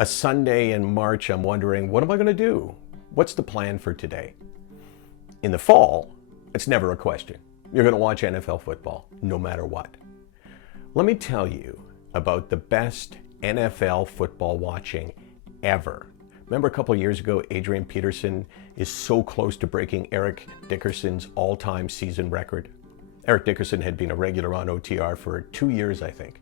A Sunday in March, I'm wondering, what am I going to do? What's the plan for today? In the fall, it's never a question. You're going to watch NFL football, no matter what. Let me tell you about the best NFL football watching ever. Remember a couple of years ago, Adrian Peterson is so close to breaking Eric Dickerson's all-time season record. Eric Dickerson had been a regular on OTR for 2 years, I think.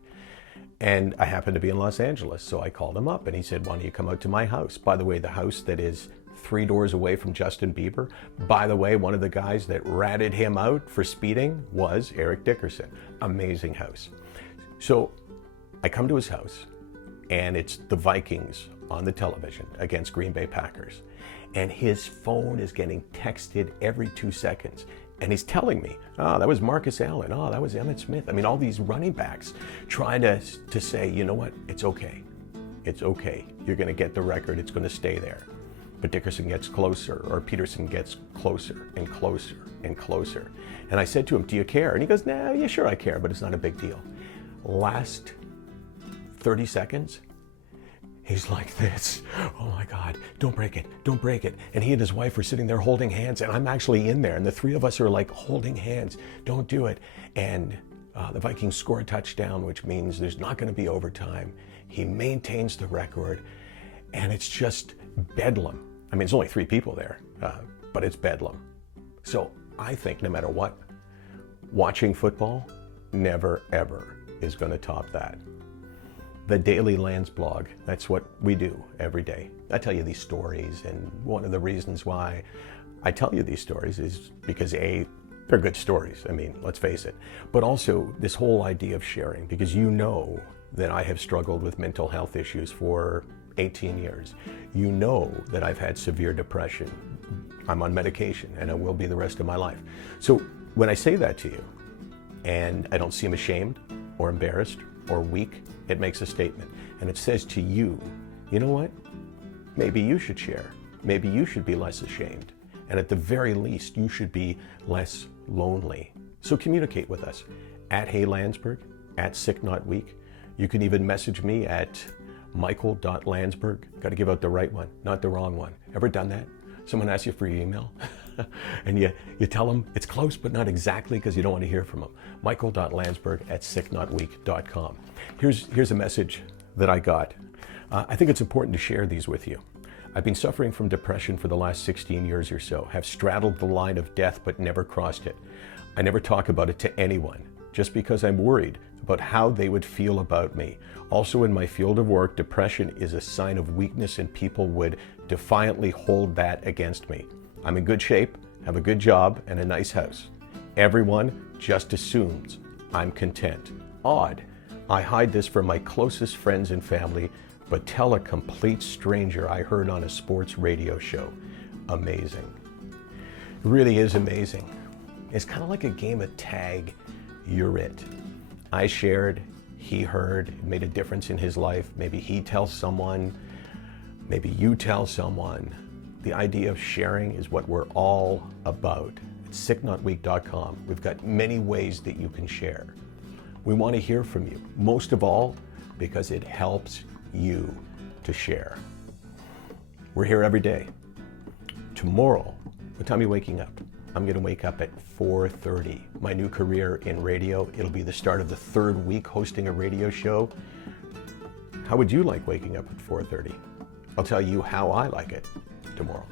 And I happened to be in Los Angeles, so I called him up and he said, why don't you come out to my house? By the way, the house that is 3 doors away from Justin Bieber. By the way, one of the guys that ratted him out for speeding was Eric Dickerson. Amazing house. So I come to his house and it's the Vikings on the television against Green Bay Packers. And his phone is getting texted every 2 seconds. And he's telling me, oh, that was Marcus Allen. Oh, that was Emmitt Smith. I mean, all these running backs trying to say, you know what, it's okay. It's okay. You're going to get the record. It's going to stay there. But Dickerson gets closer, or Peterson gets closer and closer and closer. And I said to him, do you care? And he goes, nah, yeah, sure I care, but it's not a big deal. Last 30 seconds, he's like this. Oh my God, don't break it, don't break it. And he and his wife are sitting there holding hands, and I'm actually in there, and the three of us are like holding hands. Don't do it. And the Vikings score a touchdown, which means there's not going to be overtime. He maintains the record, and it's just bedlam. I mean, there's only 3 people there, but it's bedlam. So I think no matter what, watching football never, ever is going to top that. The daily Landsblog, that's what we do every day. I tell you these stories, and one of the reasons why I tell you these stories is because A, they're good stories, I mean, let's face it, but also this whole idea of sharing, because you know that I have struggled with mental health issues for 18 years. You know that I've had severe depression. I'm on medication, and I will be the rest of my life. So when I say that to you, and I don't seem ashamed or embarrassed or weak, it makes a statement. And it says to you, you know what? Maybe you should share. Maybe you should be less ashamed. And at the very least, you should be less lonely. So communicate with us at Hey Landsberg, at Sicknotweak. You can even message me at michael.landsberg. Got to give out the right one, not the wrong one. Ever done that? Someone asks you for your email and you tell them it's close but not exactly because you don't want to hear from them. michael.landsberg at sicknotweak.com. Here's a message that I got. I think it's important to share these with you. I've been suffering from depression for the last 16 years or so, have straddled the line of death but never crossed it. I never talk about it to anyone just because I'm worried about how they would feel about me. Also in my field of work, depression is a sign of weakness and people would defiantly hold that against me. I'm in good shape, have a good job, and a nice house. Everyone just assumes I'm content. Odd. I hide this from my closest friends and family, but tell a complete stranger I heard on a sports radio show. Amazing. It really is amazing. It's kind of like a game of tag. You're it. I shared, he heard, it made a difference in his life. Maybe he tells someone, maybe you tell someone. The idea of sharing is what we're all about. It's sicknotweak.com. We've got many ways that you can share. We want to hear from you, most of all, because it helps you to share. We're here every day. Tomorrow, what time are you waking up? I'm going to wake up at 4:30. My new career in radio, it'll be the start of the 3rd week hosting a radio show. How would you like waking up at 4:30? I'll tell you how I like it tomorrow.